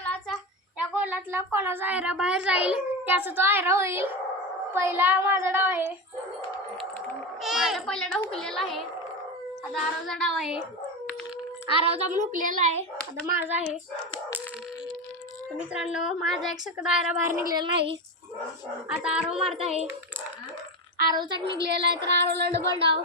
गोलाचा त्या गोलातला कोणाचा आयरा बाहेर जाईल त्याचा तो आयरा होईल. पहिला माझा डाव आहे. माझा पहिला डाव हुकलेला आहे. आता आरवचा डाव आहे. आरवचा पण हुकलेला आहे. आता माझा आहे. तर मित्रांनो माझा एक शकत आयरा बाहेर निघलेला नाही. आता आरव मारत आहे. आरवचा निघलेला आहे तर आरवला डबल डाव.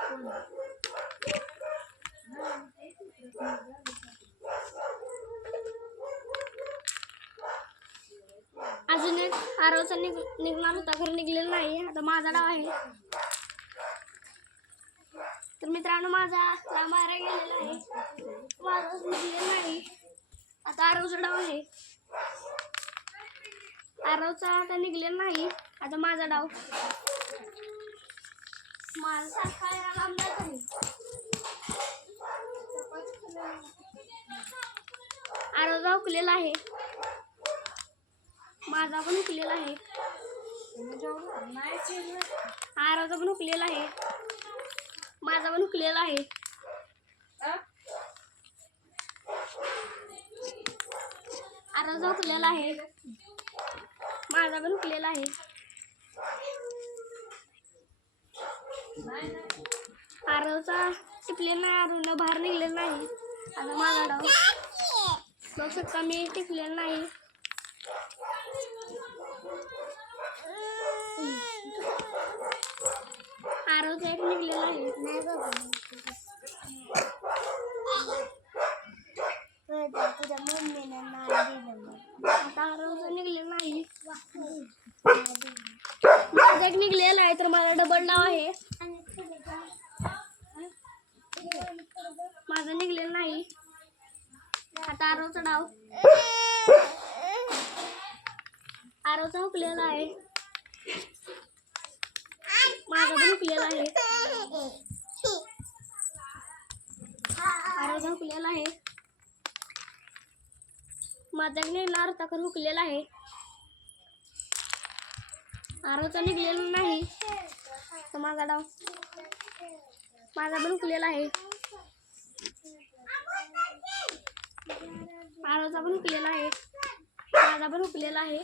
अजून एक आरवचा निघणार होता घरी निघलेला नाही. आता माझा डाव आहे. तर मित्रांनो माझा मारा गेलेला आहे. माझा निघलेला नाही. आता आरवचा डाव आहे. आरवचा आता निघलेला नाही. आता माझा डाव. माझा सारखा आयरा लांब जात आहे. आरवचा हुकलेला आहे. माझा पण हुकलेला आहे. आरवचा पण हुकलेला आहे. माझा पण हुकलेला आहे. आरवचा हुकलेला आहे. माझा पण हुकलेला आहे. आरवचा टिपलेला नाही. आरवनं बाहेर निघलेला नाही. आता माझा डाव. बघू शकता मी टिपलेला नाही. आरवचा एक निघलेला आहे. आता आरवचा निघलेला नाही. माझा एक निघलेला आहे तर मला डबल डाव आहे. माझा निघलेला नाही. आता आरवचा डाव. आरवचा हुकलेला आहे. माझा पण हुकलेला आहे. आरवचा हुकलेला आहे. माझा निघणार होता खरं हुकलेला आहे. आरवचा निघलेला नाही. तर माझा डाव. माझा पण हुकलेला आहे. आरवचा पण हुकलेला आहे. माझा पण हुकलेला आहे.